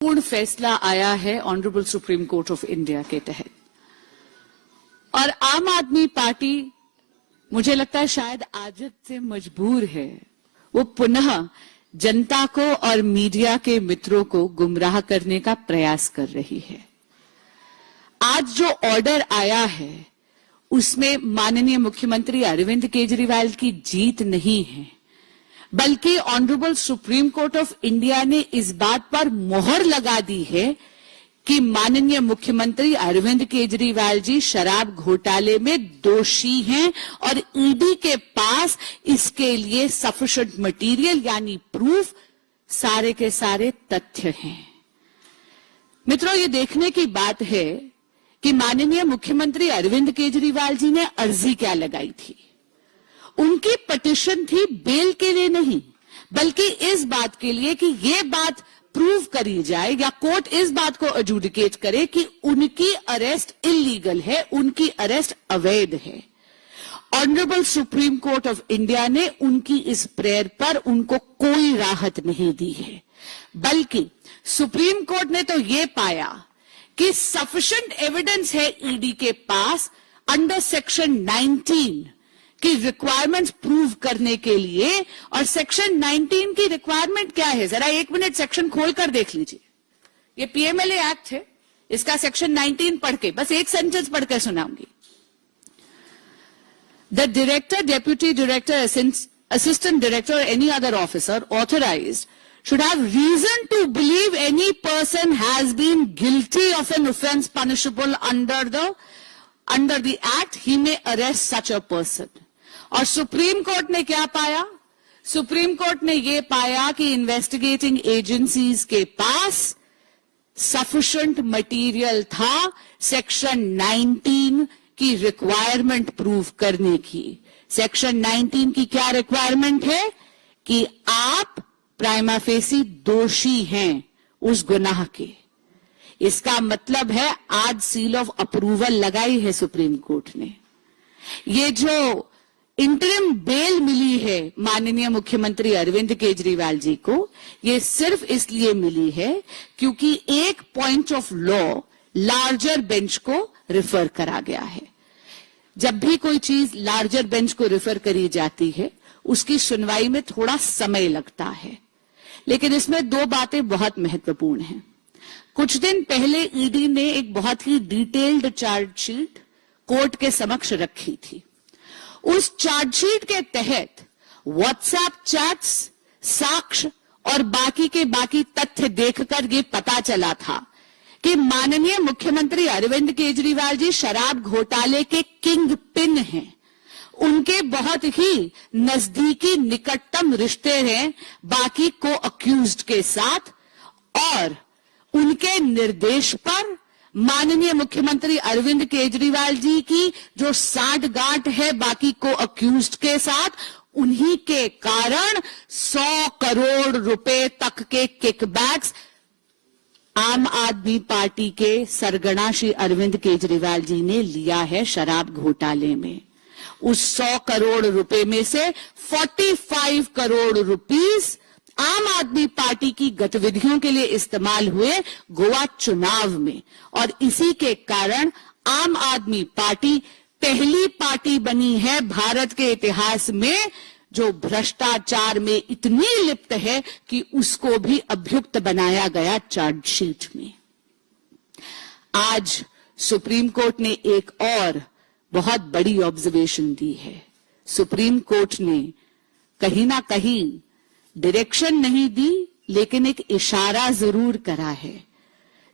पूर्ण फैसला आया है honourable supreme court of India के तहत, और आम आदमी पार्टी मुझे लगता है शायद आदत से मजबूर है, वो पुनः जनता को और मीडिया के मित्रों को गुमराह करने का प्रयास कर रही है। आज जो ऑर्डर आया है उसमें माननीय मुख्यमंत्री अरविंद केजरीवाल की जीत नहीं है, बल्कि honourable supreme court of India ने इस बात पर मोहर लगा दी है कि माननीय मुख्यमंत्री अरविंद केजरीवाल जी शराब घोटाले में दोषी हैं और ईडी के पास इसके लिए सफिशिएंट मटेरियल यानी प्रूफ, सारे के सारे तथ्य हैं। मित्रों, ये देखने की बात है कि माननीय मुख्यमंत्री अरविंद केजरीवाल जी ने अर्जी क्या लगाई थी। उनकी पिटीशन थी बेल के लिए नहीं, बल्कि इस बात के लिए कि ये बात प्रूव करी जाए या कोर्ट इस बात को एडजुडिकेट करे कि उनकी अरेस्ट इलीगल है, उनकी अरेस्ट अवैध है। Honourable supreme court of India ने उनकी इस प्रेयर पर उनको कोई राहत नहीं दी है, बल्कि सुप्रीम कोर्ट ने तो ये पाया कि सफिशिएंट एविडेंस है ईडी के पास अंडर सेक्शन 19 की रिक्वायरमेंट्स प्रूव करने के लिए। और सेक्शन 19 की रिक्वायरमेंट क्या है, जरा एक मिनट सेक्शन खोलकर देख लीजिए। ये पीएमएलए एक्ट है, इसका सेक्शन 19 पढ़ के बस एक सेंटेंस पढ़कर सुनाऊंगी। The director, deputy director, assistant director or any other officer authorized should have reason to believe any person has been guilty of an offense punishable under the act, he may arrest such a person. और supreme court ने क्या पाया? Supreme court ने ये पाया कि investigating agencies के पास sufficient material था सेक्शन 19 की रिक्वायरमेंट प्रूव करने की। सेक्शन 19 की क्या रिक्वायरमेंट है कि आप प्राइमा फेसी दोषी हैं उस गुनाह के। इसका मतलब है आज सील ऑफ अप्रूवल लगाई है सुप्रीम कोर्ट ने। ये जो इंटरिम बेल मिली है माननीय मुख्यमंत्री अरविंद केजरीवाल जी को, ये सिर्फ इसलिए मिली है क्योंकि एक point of law larger bench को रिफर करा गया है। जब भी कोई चीज लार्जर बेंच को रिफर करी जाती है उसकी सुनवाई में थोड़ा समय लगता है, लेकिन इसमें दो बातें बहुत महत्वपूर्ण हैं। कुछ दिन पहले ईडी ने एक बहुत ही डिटेल्ड चार्जशीट कोर्ट के समक्ष रखी थी। उस चार्जशीट के तहत व्हाट्सएप चैट्स, साक्ष्य और बाकी के बाकी तथ्य देखकर ये पता चला था कि माननीय मुख्यमंत्री अरविंद केजरीवाल जी शराब घोटाले के किंग पिन हैं। उनके बहुत ही नजदीकी निकटतम रिश्ते हैं बाकी को अक्यूज्ड के साथ, और उनके निर्देश पर माननीय मुख्यमंत्री अरविंद केजरीवाल जी की जो साठगांठ है बाकी को अक्यूज्ड के साथ, उन्हीं के कारण 100 करोड़ रुपए तक के किकबैक्स आम आदमी पार्टी के सरगना श्री अरविंद केजरीवाल जी ने लिया है शराब घोटाले में। उस 100 करोड़ रुपए में से 45 करोड़ रुपीस आम आदमी पार्टी की गतिविधियों के लिए इस्तेमाल हुए गोवा चुनाव में, और इसी के कारण आम आदमी पार्टी पहली पार्टी बनी है भारत के इतिहास में जो भ्रष्टाचार में इतनी लिप्त है कि उसको भी अभियुक्त बनाया गया चार्जशीट में। आज सुप्रीम कोर्ट ने एक और बहुत बड़ी ऑब्जर्वेशन दी है। सुप्रीम कोर्ट ने कहीं ना कहीं डायरेक्शन नहीं दी, लेकिन एक इशारा जरूर करा है।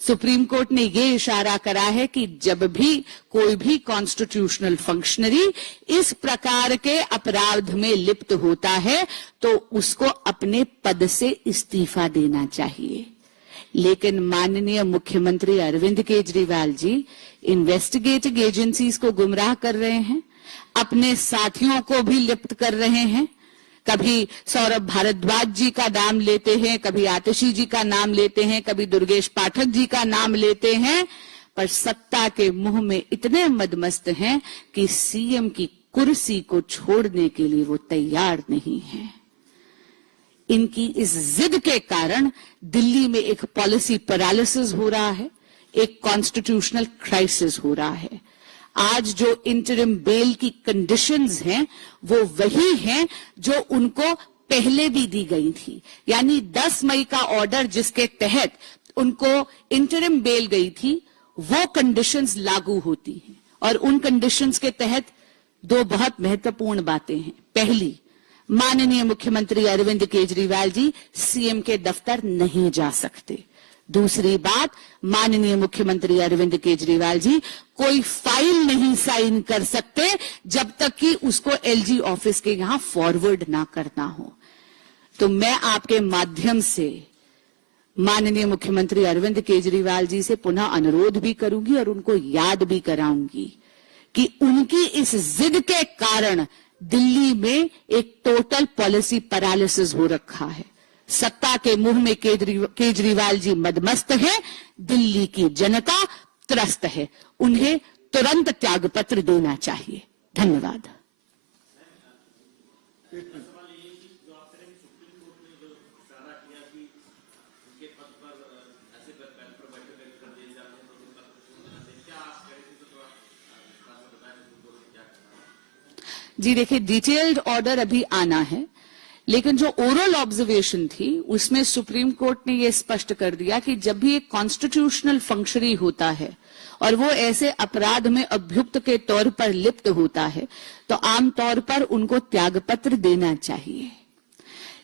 सुप्रीम कोर्ट ने यह इशारा करा है कि जब भी कोई भी कॉन्स्टिट्यूशनल फंक्शनरी इस प्रकार के अपराध में लिप्त होता है तो उसको अपने पद से इस्तीफा देना चाहिए। लेकिन माननीय मुख्यमंत्री अरविंद केजरीवाल जी इन्वेस्टिगेटिंग एजेंसीज को गुमराह कर रहे हैं, अपने साथियों को भी लिप्त कर रहे हैं। कभी सौरभ भारद्वाज जी का नाम लेते हैं, कभी आतिशी जी का नाम लेते हैं, कभी दुर्गेश पाठक जी का नाम लेते हैं, पर सत्ता के मुंह में इतने मदमस्त हैं कि सीएम की कुर्सी को छोड़ने के लिए वो तैयार नहीं है। इनकी इस जिद के कारण दिल्ली में एक पॉलिसी पैरालिसिस हो रहा है, एक कॉन्स्टिट्यूशनल क्राइसिस हो रहा है। आज जो इंटरिम बेल की कंडीशंस हैं वो वही हैं जो उनको पहले भी दी गई थी, यानी 10 मई का ऑर्डर जिसके तहत उनको इंटरिम बेल गई थी वो कंडीशंस लागू होती हैं। और उन कंडीशंस के तहत दो बहुत महत्वपूर्ण बातें हैं। पहली, माननीय मुख्यमंत्री अरविंद केजरीवाल जी सीएम के दफ्तर नहीं जा सकते। दूसरी बात, माननीय मुख्यमंत्री अरविंद केजरीवाल जी कोई फाइल नहीं साइन कर सकते जब तक कि उसको एलजी ऑफिस के यहां फॉरवर्ड ना करना हो। तो मैं आपके माध्यम से माननीय मुख्यमंत्री अरविंद केजरीवाल जी से पुनः अनुरोध भी करूंगी और उनको याद भी कराऊंगी कि उनकी इस जिद के कारण दिल्ली में एक टोटल पॉलिसी पैरालिसिस हो रखा है। सत्ता के मुंह में केजरीवाल जी मदमस्त है, दिल्ली की जनता त्रस्त है। उन्हें तुरंत त्यागपत्र देना चाहिए। धन्यवाद। जी देखिए, डिटेल्ड ऑर्डर अभी आना है, लेकिन जो ओरल ऑब्जर्वेशन थी उसमें सुप्रीम कोर्ट ने यह स्पष्ट कर दिया कि जब भी एक कॉन्स्टिट्यूशनल फंक्शनरी होता है और वो ऐसे अपराध में अभियुक्त के तौर पर लिप्त होता है तो आमतौर पर उनको त्यागपत्र देना चाहिए।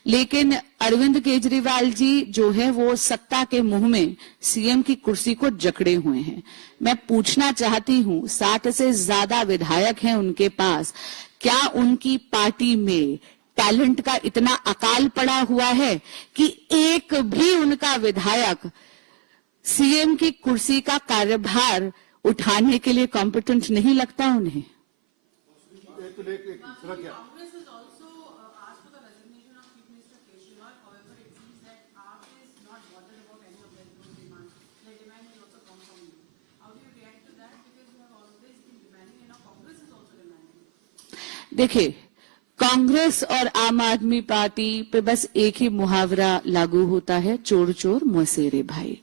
लेकिन अरविंद केजरीवाल जी जो है वो सत्ता के मुंह में सीएम की कुर्सी को जकड़े हुए हैं। मैं पूछना चाहती हूं, 60 से ज्यादा विधायक हैं उनके पास, क्या उनकी पार्टी में टैलेंट का इतना अकाल पड़ा हुआ है कि एक भी उनका विधायक सीएम की कुर्सी का कार्यभार उठाने के लिए कॉम्पिटेंट नहीं लगता उन्हें? देखिए, कांग्रेस और आम आदमी पार्टी पे बस एक ही मुहावरा लागू होता है, चोर चोर मौसेरे भाई।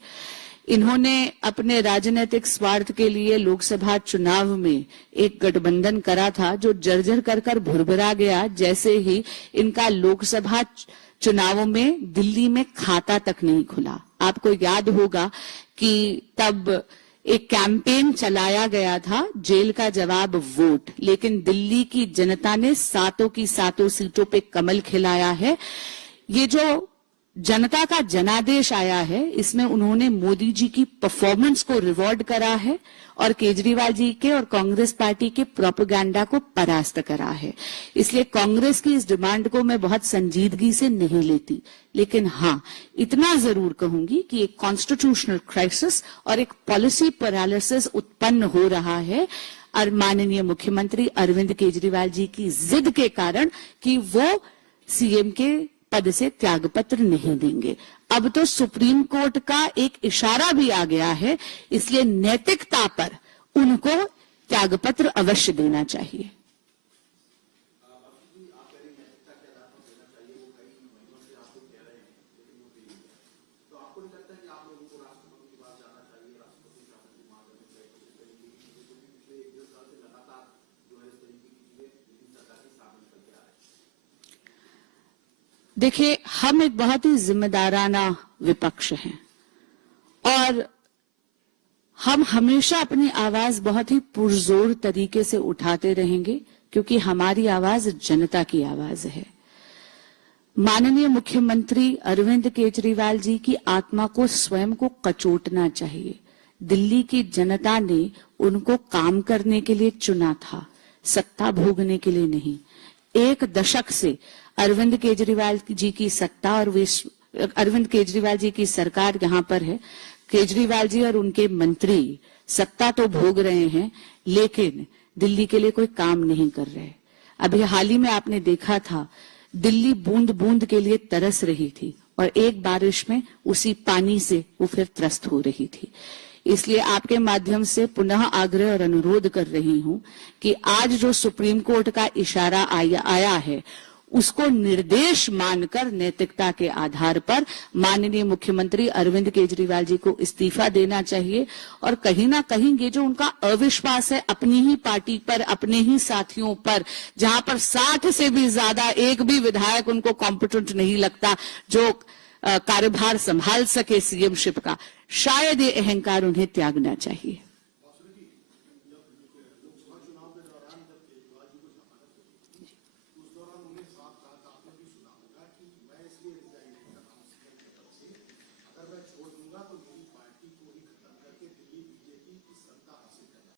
इन्होंने अपने राजनीतिक स्वार्थ के लिए लोकसभा चुनाव में एक गठबंधन करा था जो जर्जर कर भुरभुरा गया जैसे ही इनका लोकसभा चुनावों में दिल्ली में खाता तक नहीं खुला। आपको याद होगा कि तब एक कैंपेन चलाया गया था, जेल का जवाब वोट, लेकिन दिल्ली की जनता ने सातों की सातों सीटों पे कमल खिलाया है। ये जो जनता का जनादेश आया है इसमें उन्होंने मोदी जी की परफॉर्मेंस को रिवॉर्ड करा है और केजरीवाल जी के और कांग्रेस पार्टी के प्रोपेगेंडा को परास्त करा है। इसलिए कांग्रेस की इस डिमांड को मैं बहुत संजीदगी से नहीं लेती, लेकिन हाँ इतना जरूर कहूंगी कि एक कॉन्स्टिट्यूशनल क्राइसिस और एक पॉलिसी पैरालिसिस उत्पन्न हो रहा है और माननीय मुख्यमंत्री अरविंद केजरीवाल जी की जिद के कारण कि वो सीएम के पद से त्यागपत्र नहीं देंगे। अब तो सुप्रीम कोर्ट का एक इशारा भी आ गया है, इसलिए नैतिकता पर उनको त्यागपत्र अवश्य देना चाहिए। देखिए, हम एक बहुत ही जिम्मेदाराना विपक्ष हैं और हम हमेशा अपनी आवाज बहुत ही पुरजोर तरीके से उठाते रहेंगे क्योंकि हमारी आवाज जनता की आवाज है। माननीय मुख्यमंत्री अरविंद केजरीवाल जी की आत्मा को स्वयं को कचोटना चाहिए। दिल्ली की जनता ने उनको काम करने के लिए चुना था, सत्ता भोगने के लिए नहीं। एक दशक से अरविंद केजरीवाल जी की सत्ता और अरविंद केजरीवाल जी की सरकार यहां पर है। केजरीवाल जी और उनके मंत्री सत्ता तो भोग रहे हैं लेकिन दिल्ली के लिए कोई काम नहीं कर रहे। अभी हाल ही में आपने देखा था दिल्ली बूंद बूंद के लिए तरस रही थी और एक बारिश में उसी पानी से वो फिर त्रस्त हो रही थी। इसलिए आपके माध्यम से पुनः आग्रह और अनुरोध कर रही हूं कि आज जो सुप्रीम कोर्ट का इशारा आया है उसको निर्देश मानकर नैतिकता के आधार पर माननीय मुख्यमंत्री अरविंद केजरीवाल जी को इस्तीफा देना चाहिए। और कहीं ना कहीं ये जो उनका अविश्वास है अपनी ही पार्टी पर, अपने ही साथियों पर, जहां पर 60 से भी ज्यादा एक भी विधायक उनको कॉम्पिटेंट नहीं लगता जो कार्यभार संभाल सके सीएमशिप का, शायद ये अहंकार उन्हें त्यागना चाहिए।